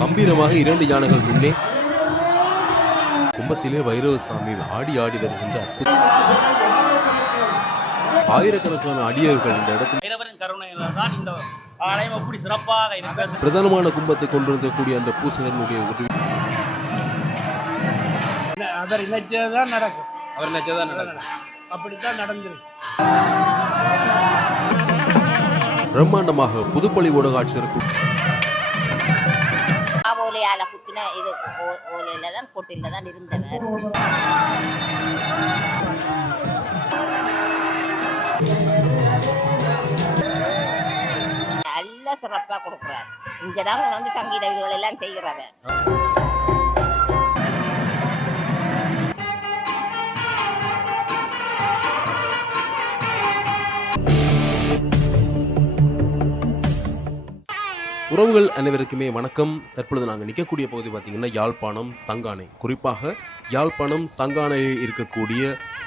கம்பீரமாக இரண்டு யானைகள் முன்னே கும்பத்திலே வைரவ சாமி ஆடி ஆடி வருகின்ற ஆயிரக்கணக்கான அடியர்கள் இந்த இடத்தில் இறைவரின் கருணையினால் தான் இந்த ஆலயம் அப்படி சிறப்பாக இருக்கிறது. பிரதானமான கும்பத்தை கொண்டிருக்கக்கூடிய அந்த பூசகனுடைய உதவி அவர் நினைச்சது தான் நடக்கும். அவர் நினைச்சதான் நடக்கும். அப்படித்தான் நடந்திருக்கு. பிரம்மாண்டமாக புதுப்பள்ளி ஊடகாட்சியருக்கு ஓலையால குத்தின இது ஓ- தான் பொட்டில தான் இருந்தவர் நல்ல சிறப்பாக கொடுக்குறார். இங்கே தான் வந்து சங்கீத இதுகள் எல்லாம் செய்கிறவர் உறவுகள் அனைவருக்குமே வணக்கம். தற்பொழுது நாங்கள் நிற்கக்கூடிய பகுதி பார்த்தீங்கன்னா யாழ்ப்பாணம் சங்கானை. குறிப்பாக யாழ்ப்பாணம் சங்கானையில் இருக்கக்கூடிய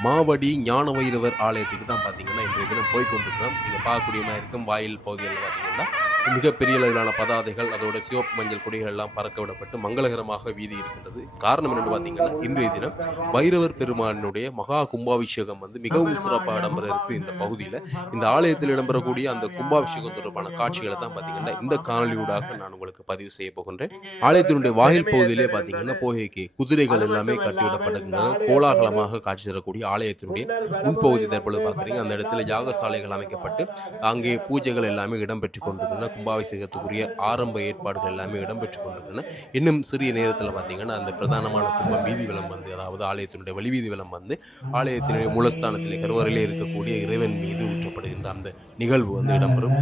மாவடி ஞான வைரவர் ஆலயத்துக்கு தான் பார்த்தீங்கன்னா இன்றைய தினம் போய் கொண்டிருக்கிறோம். நீங்கள் பார்க்கக்கூடிய மாதிரி இருக்கும். வாயில் பகுதிகளில் பார்த்தீங்கன்னா மிகப்பெரிய அளவிலான பதாதைகள் அதோட சிவப்பு மஞ்சள் கொடிகள் எல்லாம் பறக்க விடப்பட்டு மங்களகரமாக வீதி இருக்கின்றது. காரணம் என்னென்னு பார்த்தீங்கன்னா இன்றைய தினம் பைரவர் பெருமானுடைய மகா கும்பாபிஷேகம் வந்து மிகவும் சிறப்பாக இடம்பெற இருக்கு இந்த பகுதியில். இந்த ஆலயத்தில் இடம்பெறக்கூடிய அந்த கும்பாபிஷேகம் தொடர்பான காட்சிகளை தான் பார்த்தீங்கன்னா இந்த காணொலியூடாக நான் உங்களுக்கு பதிவு செய்ய போகின்றேன். ஆலயத்தினுடைய வாயில் பகுதியிலே பார்த்தீங்கன்னா போகைக்கு குதிரைகள் எல்லாமே கட்டிவிடப்படுகின்றன கோலாகலமாக காட்சி தரக்கூடிய ஆலயத்தினுடைய முன்பகுதி தற்பொழுது பார்க்குறீங்க. அந்த இடத்துல யாகசாலைகள் அமைக்கப்பட்டு அங்கே பூஜைகள் எல்லாமே இடம்பெற்று கொண்டிருக்கின்றன. கும்பாபிஷேகத்துக்குரிய ஆரம்ப ஏற்பாடுகள் எல்லாமே இடம்பெற்றுக் கொண்டிருக்கின்றன. இன்னும் சிறிய நேரத்தில் பார்த்தீங்கன்னா அந்த பிரதானமான கும்பம் வீதி விளம் வந்து அதாவது ஆலயத்தினுடைய வழிவீதி விளம் வந்து ஆலயத்தினுடைய மூலஸ்தானத்திலே கருவறையிலே இருக்கக்கூடிய இறைவன் மீது ஊற்றப்படுகின்ற அந்த நிகழ்வு வந்து இடம்பெறும்.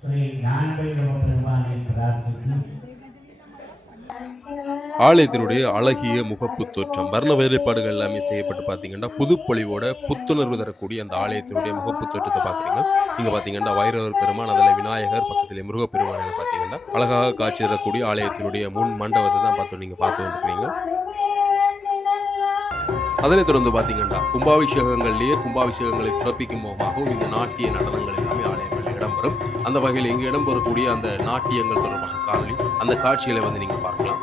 ஸ்ரீ ஞானபைரவ பெருமானை பிரார்த்தித்து ஆலயத்தினுடைய அழகிய முகப்பு தோற்றம் வர்ண வேறுபாடுகள் எல்லாமே செய்யப்பட்டு பார்த்தீங்கன்னா புதுப்பொழிவோட புத்துணர்வு தரக்கூடிய அந்த ஆலயத்தினுடைய முகப்பு தோற்றத்தை பார்க்குறீங்க. இங்கே பார்த்தீங்கன்னா வைரவர் பெருமான் அதில் விநாயகர் பக்கத்தில் முருகப்பெருமான் பார்த்தீங்கன்னா அழகாக காட்சி தரக்கூடிய ஆலயத்தினுடைய முன் மண்டபத்தை தான் பார்த்து நீங்கள் பார்த்து கொண்டிருக்கிறீங்க. அதனைத் தொடர்ந்து பார்த்தீங்கன்னா கும்பாபிஷேகங்கள்லேயே கும்பாபிஷேகங்களை சிறப்பிக்கும் முகமாகவும் இந்த நாட்டிய நடனங்கள் எல்லாமே ஆலயங்களில் இடம்பெறும். அந்த வகையில் இங்கே இடம்பெறக்கூடிய அந்த நாட்டியங்கள் தொடர்பாக காணொலி அந்த காட்சிகளை வந்து நீங்கள் பார்க்கலாம்.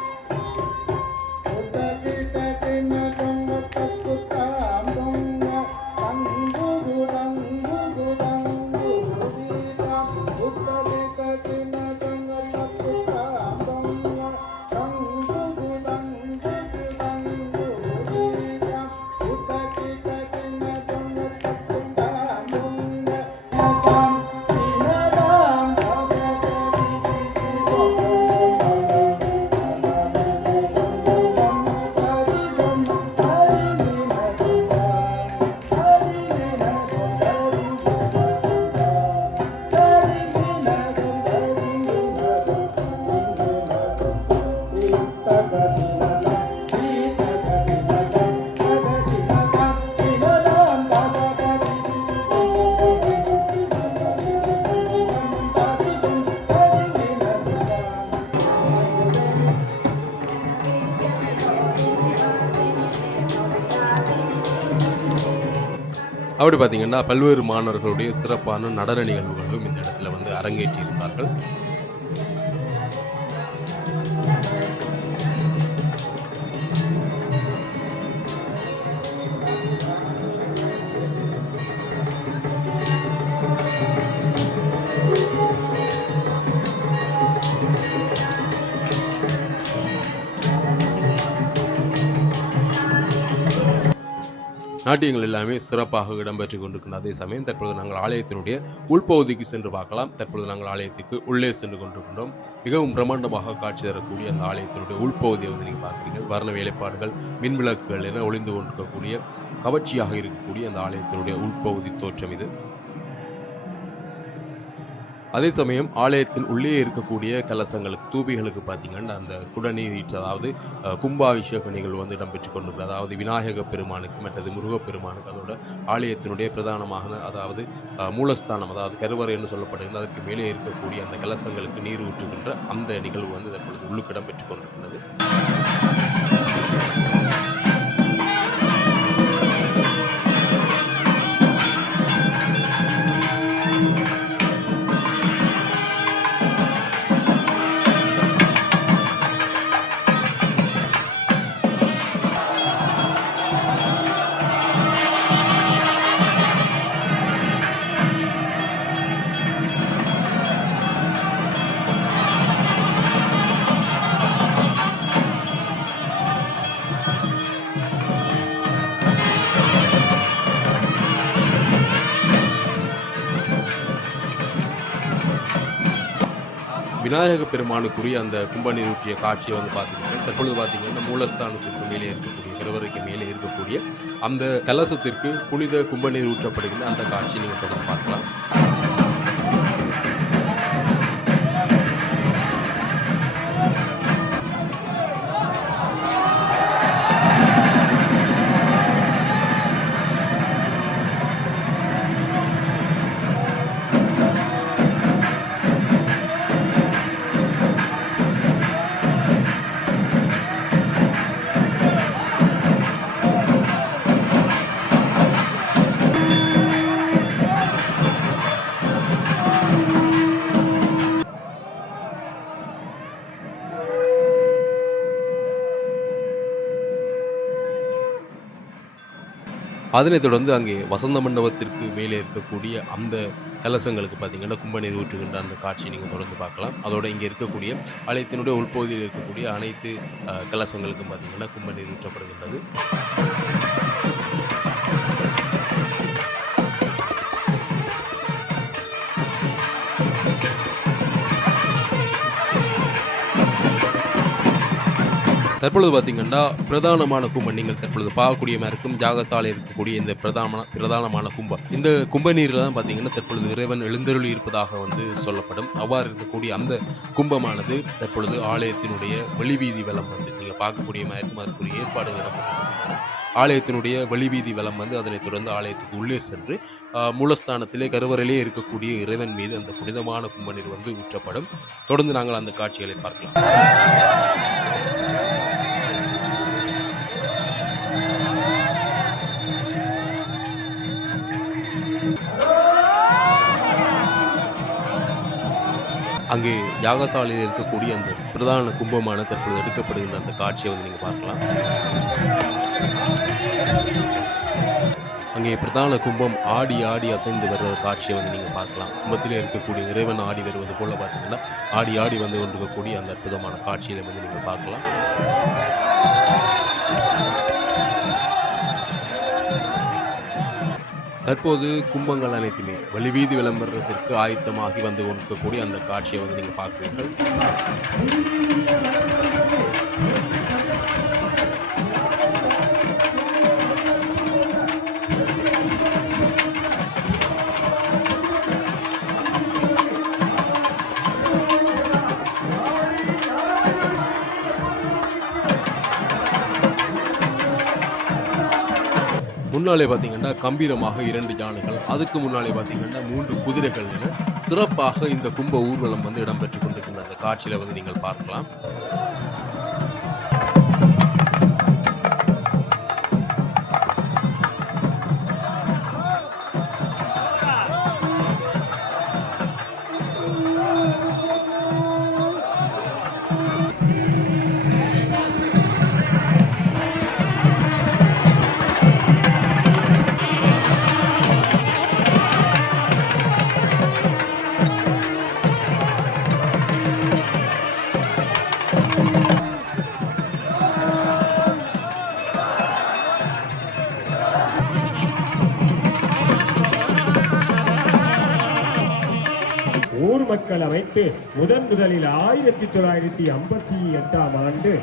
அப்படி பார்த்தீங்கன்னா பல்வேறு மாணவர்களுடைய சிறப்பான நடன நிகழ்வுகளும் இந்த இடத்துல வந்து அரங்கேற்றியிருந்தார்கள் நாட்டியங்கள் எல்லாமே சிறப்பாக இடம்பெற்று கொண்டிருக்கின்ற அதே சமயம் தற்பொழுது நாங்கள் ஆலயத்தினுடைய உள்பகுதிக்கு சென்று பார்க்கலாம். தற்பொழுது நாங்கள் ஆலயத்துக்கு உள்ளே சென்று கொண்டிருக்கின்றோம். மிகவும் பிரம்மாண்டமாக காட்சி தரக்கூடிய அந்த ஆலயத்தினுடைய உள்பகுதியை வந்து நீங்கள் பார்க்குறீங்க வர்ண வேலைப்பாடுகள் மின்விளக்குகள் என ஒளிந்து கொண்டிருக்கக்கூடிய கவர்ச்சியாக இருக்கக்கூடிய அந்த ஆலயத்தினுடைய உள்பகுதி தோற்றம் இது. அதே சமயம் ஆலயத்தின் உள்ளே இருக்கக்கூடிய கலசங்களுக்கு தூபிகளுக்கு பார்த்தீங்கன்னா அந்த குடநீர் அதாவது கும்பாபிஷேக நிகழ்வு வந்து இடம்பெற்றுக் கொண்டிருக்கு அதாவது விநாயக பெருமானுக்கு மற்றது முருகப்பெருமானுக்கு அதோட ஆலயத்தினுடைய பிரதானமாக அதாவது மூலஸ்தானம் அதாவது கருவறை என்று சொல்லப்படுகிறது. அதற்கு மேலே இருக்கக்கூடிய அந்த கலசங்களுக்கு நீர் ஊற்றுகின்ற அந்த நிகழ்வு வந்து தற்பொழுது உள்ளுக்கு இடம்பெற்று கொண்டிருக்கிறது. விநாயக பெருமானுக்குரிய அந்த கும்ப நீரூற்றிய காட்சியை வந்து பார்த்துக்கிட்டோம் தற்பொழுது பார்த்தீங்கன்னா மூலஸ்தானத்திற்கு மேலே இருக்கக்கூடிய கிரவருக்கு மேலே இருக்கக்கூடிய அந்த கலசத்திற்கு புனித கும்ப நீர் ஊற்றப்படுகின்ற அந்த காட்சியை நீங்கள் தொடர்ந்து பார்க்கலாம். அதனைத் தொடர்ந்து அங்கே வசந்த மண்டபத்திற்கு மேலே இருக்கக்கூடிய அந்த கலசங்களுக்கு பார்த்தீங்கன்னா கும்பநீர் ஊற்றுகின்ற அந்த காட்சியை நீங்கள் தொடர்ந்து பார்க்கலாம். அதோட இங்கே இருக்கக்கூடிய ஆலயத்தினுடைய உள்பகுதியில் இருக்கக்கூடிய அனைத்து கலசங்களுக்கும் பார்த்தீங்கன்னா கும்பநீர் ஊற்றப்படுகின்றது. தற்பொழுது பார்த்தீங்கன்னா பிரதானமான கும்பம் நீங்கள் தற்பொழுது பார்க்கக்கூடிய மாதிரி இருக்கும். ஜாகசாலை இருக்கக்கூடிய இந்த பிரதான பிரதானமான கும்பம். இந்த கும்ப நீரில் தான் பார்த்தீங்கன்னா தற்பொழுது இறைவன் எழுந்தருளி இருப்பதாக வந்து சொல்லப்படும். அவ்வாறு இருக்கக்கூடிய அந்த கும்பமானது தற்பொழுது ஆலயத்தினுடைய வெளிவீதி வலம் வந்து நீங்கள் பார்க்கக்கூடிய மாதிரி இருக்கும். அதற்குரிய ஏற்பாடுகள் இடம்பெற்றிருக்கின்றன. ஆலயத்தினுடைய வெளிவீதி வலம் வந்து அதனைத் தொடர்ந்து ஆலயத்துக்கு உள்ளே சென்று மூலஸ்தானத்திலே கருவறையிலே இருக்கக்கூடிய இறைவன் மீது அந்த புனிதமான கும்பநீர் வந்து ஊற்றப்படும். தொடர்ந்து நாங்கள் அந்த காட்சிகளை பார்க்கலாம். அங்கே யாகசாலையில் இருக்கக்கூடிய அந்த பிரதான கும்பமான தற்போது எடுக்கப்படுகின்ற அந்த காட்சியை வந்து நீங்கள் பார்க்கலாம். அங்கே பிரதான கும்பம் ஆடி ஆடி அசைந்து வருகிற காட்சியை வந்து நீங்கள் பார்க்கலாம். கும்பத்தில் இருக்கக்கூடிய இறைவன் ஆடி வருவது போல் பார்த்தீங்கன்னா ஆடி ஆடி வந்து கொண்டிருக்கக்கூடிய அந்த அற்புதமான காட்சியை வந்து நீங்கள் பார்க்கலாம். தற்போது கும்பங்கள் அனைத்துமே வழிவீதி விளம்பரத்திற்கு ஆயத்தமாகி வந்து கொண்டிருக்கக்கூடிய அந்த காட்சியை வந்து நீங்கள் பார்க்குறீர்கள். முன்னாலே பார்த்தீங்கன்னா கம்பீரமாக இரண்டு யானைகள் அதுக்கு முன்னாலே பார்த்தீங்கன்னா மூன்று குதிரைகள் என சிறப்பாக இந்த கும்ப ஊர்வலம் வந்து இடம்பெற்றுக் கொண்டிருக்கின்ற அந்த காட்சியில வந்து நீங்கள் பார்க்கலாம். வைத்து முதன் முதலில் ஆயிரத்தி தொள்ளாயிரத்தி ஐம்பத்தி எட்டாம் ஆண்டு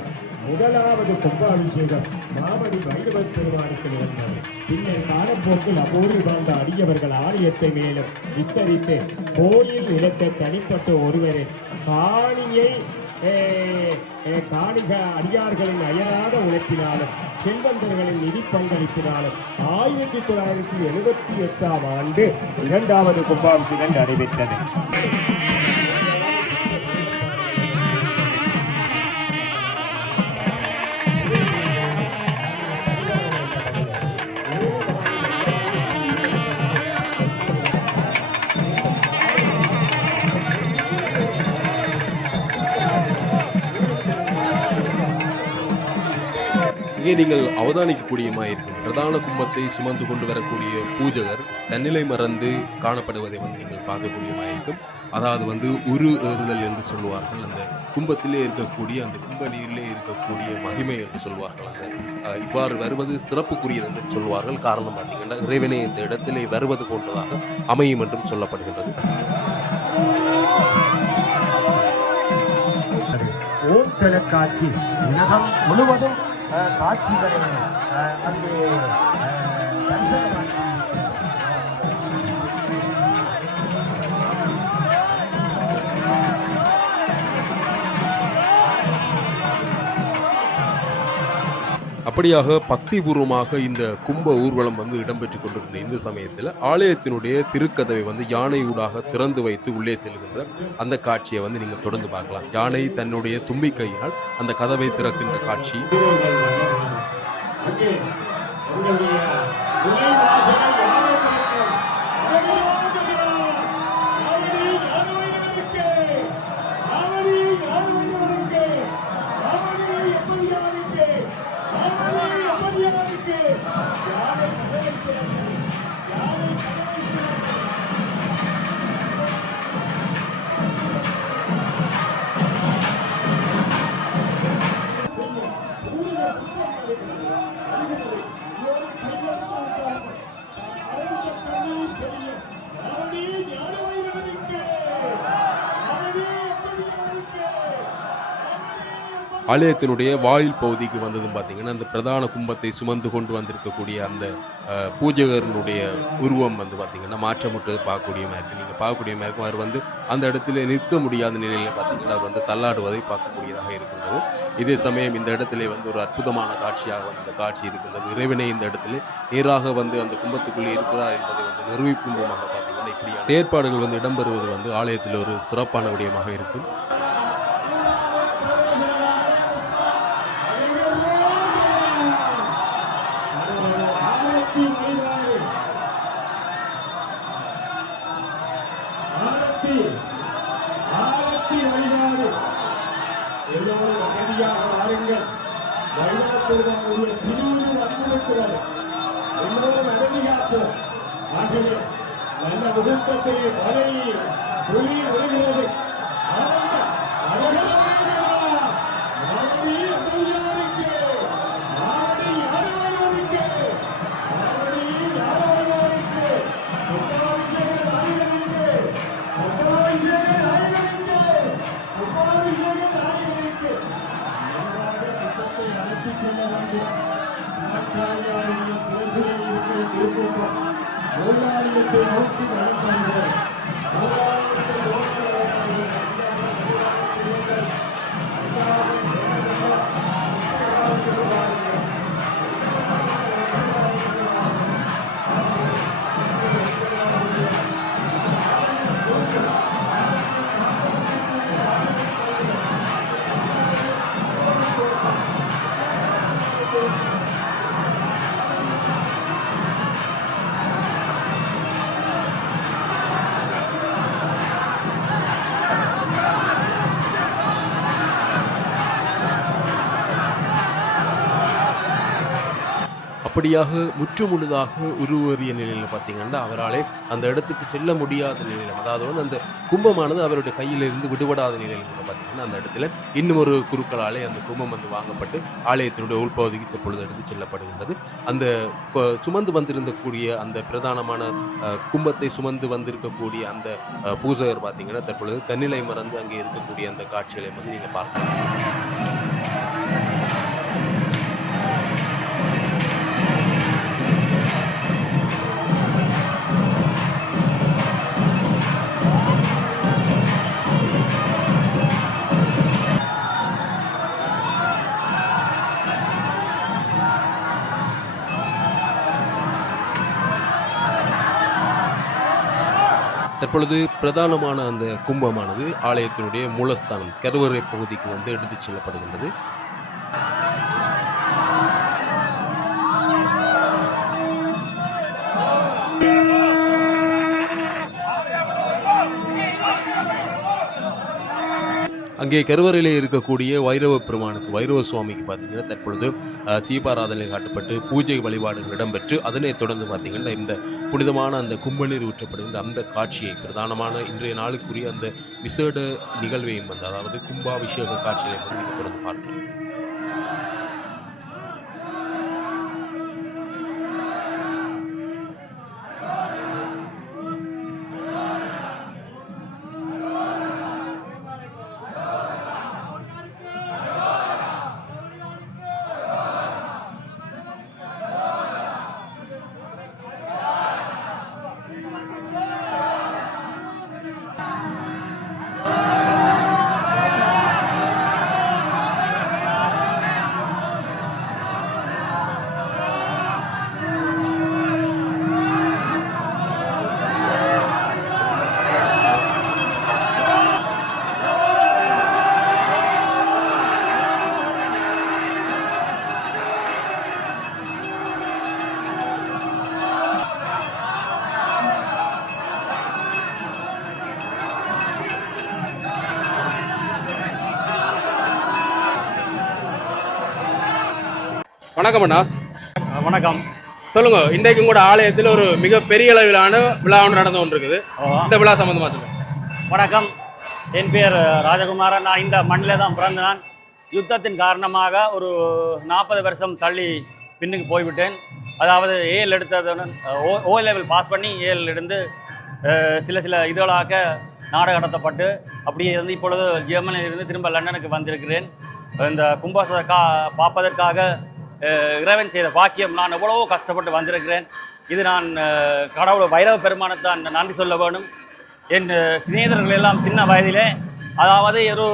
முதலாவது கும்பாபிஷேகம் மாவடி வைரவ பெருமானுக்கு நடந்தது. பின்னர் காலப்போக்கில் அப்போது வாழ்ந்த அடியவர்கள் ஆலயத்தை மேலும் வித்தரித்து கோயில் நிலத்தை தனிப்பட்ட ஒருவரே காணியை காணிக அடியார்களின் அயராத உழைப்பினாலும் செல்வந்தர்களின் நிதி பங்களிப்பினாலும் ஆயிரத்தி தொள்ளாயிரத்தி எழுபத்தி எட்டாம் ஆண்டு இரண்டாவது கும்பாபிஷேகம் நடைபெற்றது. நீங்கள் அவதானிக்கக்கூடியமாக இருக்கும். பிரதான கும்பத்தை சுமந்து கொண்டு வரக்கூடிய பூஜகர் தன்னிலை மறந்து காணப்படுவதை வந்து நீங்கள் பார்க்கக்கூடியமாக இருக்கும். அதாவது வந்து உரு ஏறுதல் என்று சொல்லுவார்கள். அந்த கும்பத்திலே இருக்கக்கூடிய அந்த கும்ப நீரிலே இருக்கக்கூடிய மகிமை என்று சொல்வார்கள் அந்த இவ்வாறு வருவது சிறப்புக்குரியது என்று சொல்வார்கள் காரணம் பார்த்தீங்கன்னா இறைவனே இந்த இடத்திலே வருவது போன்றதாக அமையும் என்றும் சொல்லப்படுகின்றது. ஓம் தொலைக்காட்சி உலகம் முழுவதும் காட்சிகளை அஹ், அங்கே அப்படியாக பக்திபூர்வமாக இந்த கும்ப ஊர்வலம் வந்து இடம்பெற்று கொண்டிருக்கிற இந்த சமயத்தில் ஆலயத்தினுடைய திருக்கதவை வந்து யானை ஊடாக திறந்து வைத்து உள்ளே செல்கின்ற அந்த காட்சியை வந்து நீங்கள் தொடர்ந்து பார்க்கலாம். யானை தன்னுடைய தும்பிக்கையினால் அந்த கதவை திறக்கின்ற காட்சி. ஆலயத்தினுடைய வாயில் பகுதிக்கு வந்ததும் பார்த்தீங்கன்னா அந்த பிரதான கும்பத்தை சுமந்து கொண்டு வந்திருக்கக்கூடிய அந்த அஹ், பூஜகர்களுடைய உருவம் வந்து பார்த்தீங்கன்னா மாற்றமுற்றது பார்க்கக்கூடிய மாதிரி. நீங்கள் பார்க்கக்கூடிய மாதிரி அவர் வந்து அந்த இடத்துல நிற்க முடியாத நிலையில் பார்த்தீங்கன்னா அவர் வந்து தள்ளாடுவதை பார்க்கக்கூடியதாக இருக்கின்றது. இதே சமயம் இந்த இடத்துல வந்து ஒரு அற்புதமான காட்சியாக வந்து இந்த காட்சி இருக்கின்றது. இறைவனை இந்த இடத்துல நேராக வந்து அந்த கும்பத்துக்குள்ளே இருக்கிறார் என்பதை வந்து நிரூபிக்கும் பார்த்தீங்கன்னா இப்படியான செயற்பாடுகள் வந்து இடம்பெறுவது வந்து ஆலயத்தில் ஒரு சிறப்பான விடயமாக இருக்கும். இருக்கிற திருக்கூட்டம் அப்படியாக முற்றுமுழுதாக உருவேறிய நிலையில் பார்த்தீங்கன்னா அவராலே அந்த இடத்துக்கு செல்ல முடியாத நிலையில் அதாவது வந்து அந்த கும்பமானது அவருடைய கையிலிருந்து விடுபடாத நிலையில் கூட பார்த்தீங்கன்னா அந்த இடத்துல இன்னும் ஒரு குருக்களாலே அந்த கும்பம் வந்து வாங்கப்பட்டு ஆலயத்தினுடைய உள்பகுதிக்கு தற்பொழுது எடுத்து செல்லப்படுகின்றது. அந்த இப்போ சுமந்து வந்திருந்தக்கூடிய அந்த பிரதானமான கும்பத்தை சுமந்து வந்திருக்கக்கூடிய அந்த பூசகர் பூஜகர் பார்த்தீங்கன்னா தற்பொழுது தன்னிலை மறந்து அங்கே இருக்கக்கூடிய அந்த காட்சிகளை வந்து நீங்கள் பார்க்கலாம். தற்பொழுது பிரதானமான அந்த கும்பமானது ஆலயத்தினுடைய மூலஸ்தானம் கருவறை பகுதிக்கு வந்து எடுத்துச் செல்லப்படுகின்றது. அங்கே கருவறையிலே இருக்கக்கூடிய வைரவ பெருமானுக்கு வைரவ சுவாமிக்கு பார்த்தீங்கன்னா தற்பொழுது தீபாராதனை காட்டப்பட்டு பூஜை வழிபாடுகள் இடம்பெற்று அதனைத் தொடர்ந்து பார்த்தீங்கன்னா இந்த புனிதமான அந்த கும்பநீர் ஊற்றப்படுகின்ற அந்த காட்சியை பிரதானமான இன்றைய நாளுக்குரிய அந்த விசேட நிகழ்வையும் வந்து அதாவது கும்பாபிஷேக காட்சிகளை வந்து தொடர்ந்து பார்க்கலாம். வணக்கம் அண்ணா. வணக்கம். சொல்லுங்க இன்றைக்கும் கூட ஆலயத்தில் ஒரு மிக பெரிய அளவிலான விழா ஒன்று நடந்து கொண்டிருக்குது. இந்த விழா சம்பந்தமா சொல்லுங்க. வணக்கம். என் பேர் ராஜகுமாரன். நான் இந்த மண்ணில் தான் பிறந்தேன். யுத்தத்தின் காரணமாக ஒரு நாற்பது வருஷம் தள்ளி பின்னுக்கு போய்விட்டேன். அதாவது ஏஎல் எடுத்ததுடன் ஓ ஓ லெவல் பாஸ் பண்ணி ஏஎல் இருந்து சில சில இதுகளாக நாடு கடத்தப்பட்டு அப்படியே இருந்து இப்பொழுது ஜெர்மனியில் இருந்து திரும்ப லண்டனுக்கு வந்திருக்கிறேன். இந்த கும்பாச கா பார்ப்பதற்காக இறைவன் செய்த பாக்கியம். நான் எவ்வளவோ கஷ்டப்பட்டு வந்திருக்கிறேன். இது நான் கடவுளை கடவுள் வைரவ பெருமானத்தான் நன்றி சொல்ல வேணும். என் சிநேகிதர்கள் எல்லாம் சின்ன வயதிலே அதாவது ஒரு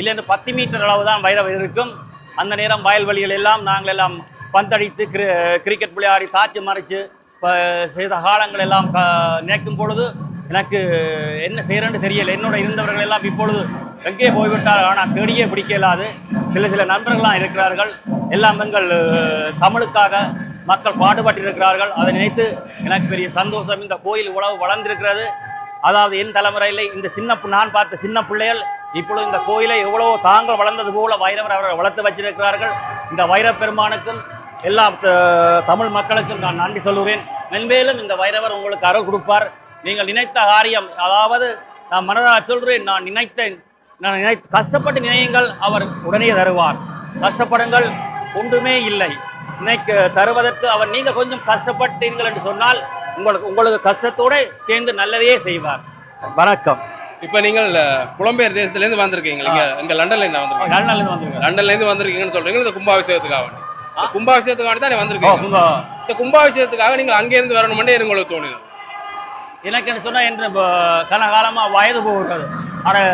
இல்லைன்னு பத்து மீட்டர் அளவு தான் வைரவ இருக்கும். அந்த நேரம் வயல்வெளிகள் எல்லாம் நாங்கள் எல்லாம் பந்தடித்து கிரி கிரிக்கெட் விளையாடி தாச்சி மறைச்சு செய்த காலங்கள் எல்லாம் க நினைக்கும் பொழுது எனக்கு என்ன செய்கிறேன்னு தெரியல. என்னோட இருந்தவர்கள் எல்லாம் இப்பொழுது எங்கே போய்விட்டார் ஆனால் தேடியே பிடிக்க இயலாது சில சில நண்பர்கள்லாம் இருக்கிறார்கள். எல்லாம் எங்கள் தமிழுக்காக மக்கள் பாடுபட்டிருக்கிறார்கள். அதை நினைத்து எனக்கு பெரிய சந்தோஷம். இந்த கோயில் உழவு வளர்ந்திருக்கிறது. அதாவது என் தலைமுறையில் இந்த சின்ன நான் பார்த்த சின்ன பிள்ளைகள் இப்பொழுது இந்த கோயிலை எவ்வளோ தாங்கள் வளர்ந்தது போல வைரவர் அவர்கள் வளர்த்து வச்சிருக்கிறார்கள். இந்த வைர பெருமானுக்கும் எல்லா த- தமிழ் மக்களுக்கும் நான் நன்றி சொல்லுவேன் மென்மேலும் இந்த வைரவர் உங்களுக்கு அருள் கொடுப்பார். நீங்கள் நினைத்த காரியம் அதாவது நான் மனதாக சொல்கிறேன் நான் நினைத்தேன். நான் கஷ்டப்பட்டு நினையுங்கள் அவர் உடனே தருவார். கஷ்டப்படுங்கள் ஒன்றுமே இல்லை. நினைக்க தருவதற்கு அவர் நீங்கள் கொஞ்சம் கஷ்டப்பட்டீர்கள் என்று சொன்னால் உங்களுக்கு உங்களுக்கு கஷ்டத்தோடு சேர்ந்து நல்லதையே செய்வார். வணக்கம். இப்போ நீங்கள் புலம்பெயர் தேசத்துலேருந்து வந்திருக்கீங்க. இங்க இங்க லண்டன்ல இருந்து வந்திருக்கீங்க நல்ல வந்திருக்கார் லண்டன்ல இருந்து வந்திருக்கீங்கன்னு சொல்றீங்க. இந்த கும்பாபிஷேகத்துக்காக இந்த கும்பாபிஷேகத்துக்காக தான் ஓ, வந்திருக்கீங்க இந்த கும்பாபிஷேகத்துக்காக நீங்கள் அங்கே இருந்து வரணும்னு உங்களுக்கு தோணுது. எனக்கு என்ன சொன்னால் என்று கனகாலமாக வயது போகிறது. ஆனால்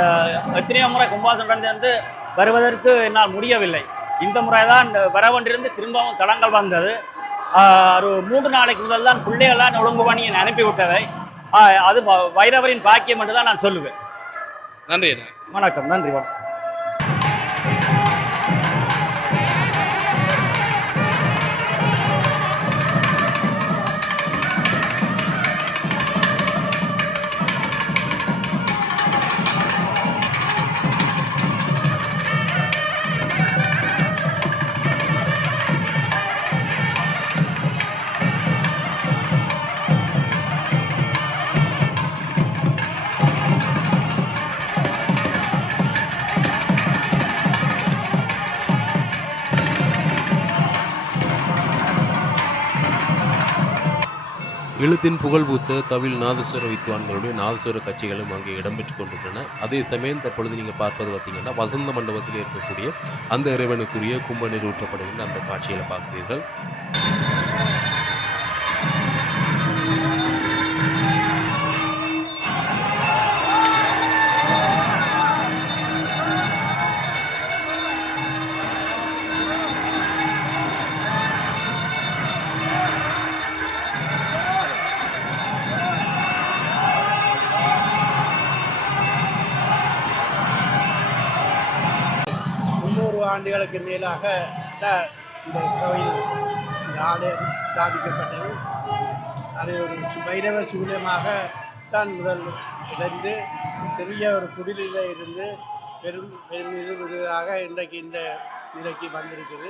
எத்தனையோ முறை கும்பாசனம் வந்து வருவதற்கு என்னால் முடியவில்லை. இந்த முறை தான் வர வேண்டியிருந்து திரும்பவும் தடங்கள் வந்தது. ஒரு மூன்று நாளைக்கு முதல் தான் பிள்ளைகள்லாம் ஒழுங்கு பண்ணி என்னை அனுப்பிவிட்டவை அது வைரவரின் பாக்கியம் என்று தான் நான் சொல்லுவேன். நன்றி. வணக்கம் நன்றி வணக்கம். எழுத்தின் புகழ்பூத்த தவில் நாதஸ்வர வித்வான்களுடைய நாதஸ்வர கட்சிகளும் அங்கே இடம்பெற்றுக் கொண்டிருக்கின்றன. அதே சமயம் தற்பொழுது நீங்கள் பார்ப்பது பார்த்தீங்கன்னா வசந்த மண்டபத்தில் இருக்கக்கூடிய அந்த இறைவனுக்குரிய கும்ப நீர் ஊற்றப்படுகின்ற அந்த காட்சிகளை பார்க்கிறீர்கள். ஆண்டுகளுக்கு மேலாக இந்த கோயில் இந்த ஆலயம் ஸ்தாபிக்கப்பட்டது அது ஒரு வைரவ சூரியமாக தான் முதல் இருந்து சிறிய ஒரு குடிலில் இருந்து பெரும் பெரும் இது விருதாக இன்றைக்கு இந்த நிலைக்கு வந்திருக்குது.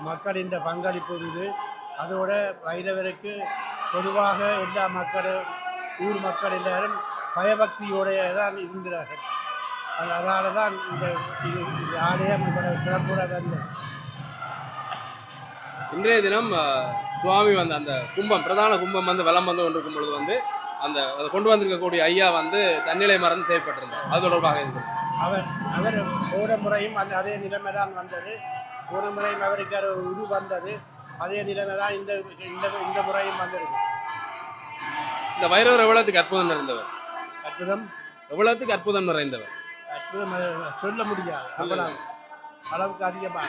மக்களின் பங்களிப்பு இது. அதோட வைரவருக்கு பொதுவாக எல்லா மக்களும் ஊர் மக்கள் எல்லாரும் பயபக்தியோடைய தான் இருந்தார்கள் அதனால தான் இந்த இது இந்த ஆலயம் இவ்வளவு வந்தது இன்றைய தினம் சுவாமி வந்து அந்த கும்பம் பிரதான கும்பம் வந்து வலம் வந்து கொண்டிருக்கும் பொழுது வந்து அந்த அதை கொண்டு வந்திருக்கக்கூடிய ஐயா வந்து தன்னிலை மறந்து செயல்பட்டிருந்தார். அது தொடர்பாக இருக்கு அவர் அவர் போன முறையும் அந்த அதே நிலைமை தான் வந்தது. போன முறையும் அவருக்கு அது ஒரு உரு வந்தது. அதே நிலைமை தான் இந்த இந்த இந்த முறையும் வந்திருக்கு இந்த வைரவர் எவ்வளவுக்கு அற்புதம் நிறைந்தவர்? அற்புதம்? எவ்வளவுக்கு அற்புதம் நிறைந்தவர்? சொல்ல முடியாது. அவ்வளவு அளவுக்கு அதிகமாக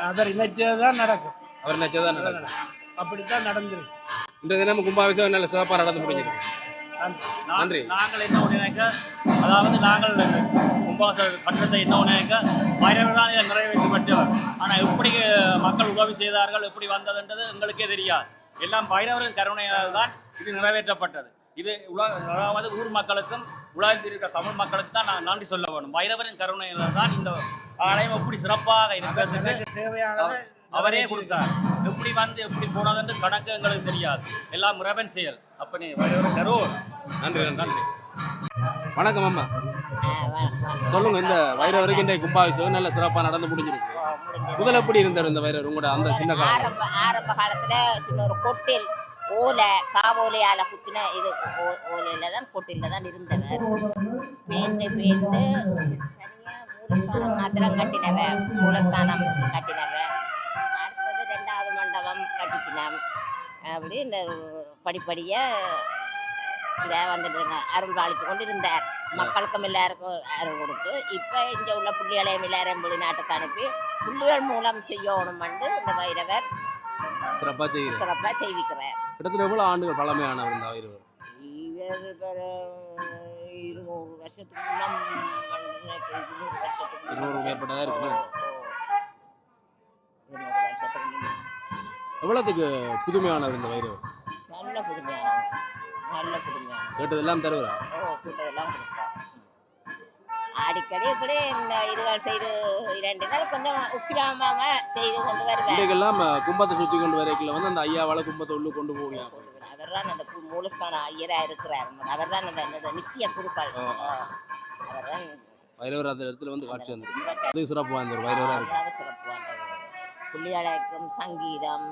அவர் இணைச்சது தான் நடக்கும். அவர் அதான் நடக்கும். அப்படித்தான் நடந்திருக்கு. இன்றைய தினம் கும்பாபிஷேகம் நல்ல சிறப்பாக நடந்து முடிஞ்சிருக்கு நன்றி. நான்- நன்றி. நாங்கள் என்ன ஒன்று நினைக்க அதாவது நாங்கள் இந்த கும்பாச கட்டத்தை என்ன ஒன்று நினைக்க வைரவர் தான் இதை நிறைவேற்றி பெற்றவர். ஆனால் எப்படி மக்கள் உதவி செய்தார்கள் எப்படி வந்ததுன்றது எங்களுக்கே தெரியாது. எல்லாம் வைரவரின் கருணையால் தான் இது நிறைவேற்றப்பட்டது. இது உல அதாவது ஊர் மக்களுக்கும் உலகத்தில் இருக்கிற தமிழ் மக்களுக்கு தான் நான் நன்றி சொல்ல வேணும். வைரவரின் கருணையில தான் இந்த ஆலயம் எப்படி சிறப்பாக இருக்கிறதுக்கு தேவையானதை அவரே கொடுத்தார். எப்படி வந்து எப்படி போனதுன்னு கணக்கு எங்களுக்கு தெரியாது. எல்லாம் முரபன் செயல். அப்பனே வைரவர் கரோர் நன்றி நன்றி. வணக்கம் அம்மா. சொல்லுங்க இந்த வைரவருக்கு இன்றைய கும்பாபிஷேகம் நல்ல சிறப்பாக நடந்து முடிஞ்சிருக்கு. முதல்ல எப்படி இருந்தார் இந்த வைரவர் உங்களோட அந்த சின்ன காலம்? ஆரம்ப ஆரம்ப காலத்துல சின்ன ஒரு கொட்டில். ஓலை காவோலையால் குத்தின இது ஓ- ஓலையில் தான் கொட்டில தான் இருந்தவர். பேந்து பேந்து தனியாக மூலஸ்தானம் மாத்திரம் கட்டினவ மூலஸ்தானம் கட்டினவ அடுத்தது ரெண்டாவது மண்டபம் கட்டிச்சின அப்படி இந்த படிப்படியாக இதை வந்துட்டு அருள் பாலித்து கொண்டு இருந்தார் மக்களுக்கும் எல்லாருக்கும் அருள் கொடுத்து இப்போ இங்கே உள்ள புள்ளிகளையும் எல்லாரையும் வெளிநாட்டுக்கு அனுப்பி புள்ளிகள் மூலம் செய்யணும் இந்த வைரவர் சிறப்பாக செய்கிறார் சிறப்பாக செய்விக்கிறார் கிட்டத்தட்ட எவ்வளோ ஆண்டுகள் பழமையானவர் இந்த வைரவர் இவர் இருநூறு வருஷத்துக்கு முன்னம் இருநூறு வருஷத்துக்கு. இருநூறு மேற்பட்டதா இருக்குமா? இருநூறு வருஷத்துக்கு முன்னம். எவ்வளோத்துக்கு புதுமையானவர் இந்த வைரவர்? நல்ல புதுமையான நல்ல புதுமையான கேட்டதெல்லாம் தருவரா? கூட்டதெல்லாம் கொடுப்போம் அடிக்கடி இப்படி இந்த இதுகள் செய்து இரண்டு நாள் கொஞ்சம் உக்கிராம செய்து கொண்டு வருவார் இன்றைக்கெல்லாம் அஹ், கும்பத்தை சுற்றி கொண்டு வரைக்கல வந்து அந்த ஐயாவால் கும்பத்தை உள்ளு கொண்டு போவியா அவர் தான் அந்த மூலஸ்தான ஐயரா இருக்கிறார். அவர் தான் அந்த நித்திய குருக்கள். அவர் தான் வைரவர் அந்த இடத்துல வந்து காட்சி வந்து சிறப்பு வாய்ந்த ஒரு வைரவராக இருக்கு. சிறப்பு வாய்ந்தவர். புள்ளியழைக்கும் சங்கீதம்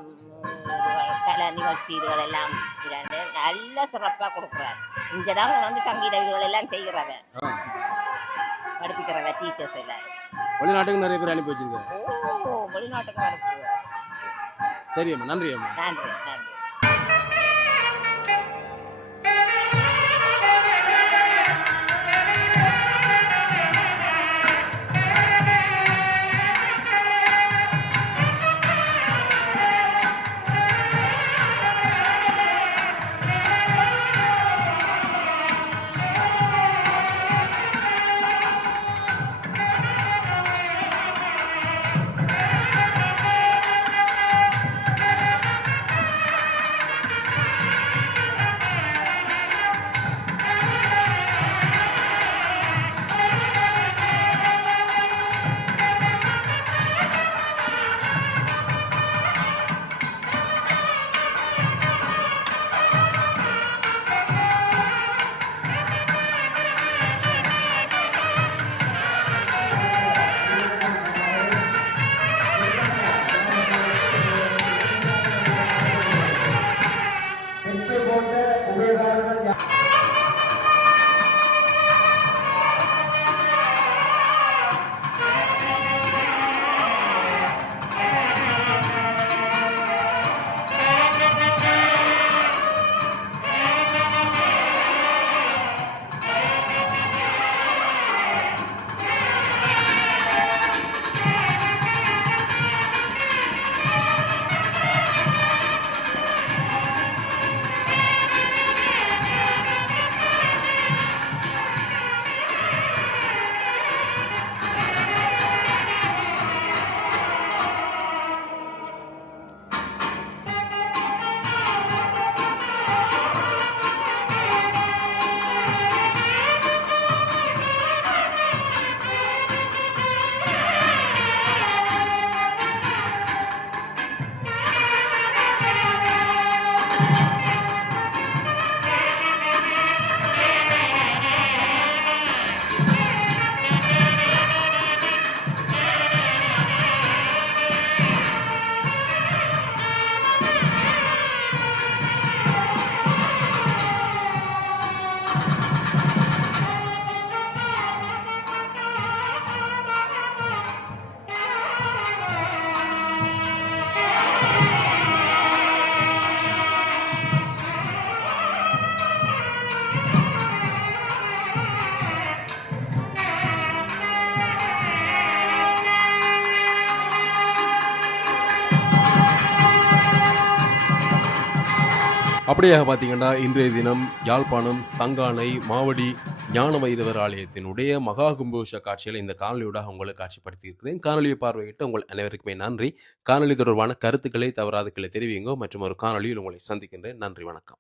கலை நிகழ்ச்சி இதுகள் எல்லாம் இரண்டு நல்ல சிறப்பாக கொடுக்குறார். இங்கே தான் வந்து சங்கீத இதுகள் எல்லாம் செய்கிறவ ஆ. படிப்பிக்கிறவ டீச்சர்ஸ் எல்லாம் வெளிநாட்டுக்கு நிறைய பேர் அனுப்பி வச்சிருக்காரு ஓ வெளிநாட்டுக்கு சரி அம்மா நன்றி அம்மா நன்றி நன்றி. அப்படியாக பார்த்தீங்கன்னா இன்றைய தினம் யாழ்ப்பாணம் சங்கானை மாவடி ஞான வைதவர் ஆலயத்தினுடைய மகா கும்போஷ காட்சியில் இந்த காணொலியோட காட்சிப்படுத்தி காட்சிப்படுத்தியிருக்கிறேன். காணொலியை பார்வையிட்டு உங்கள் அனைவருக்குமே நன்றி. காணொலி தொடர்பான கருத்துக்களை தவறாதுக்களை தெரிவிங்க மற்றும் ஒரு காணொலியில் உங்களை சந்திக்கின்றேன். நன்றி வணக்கம்.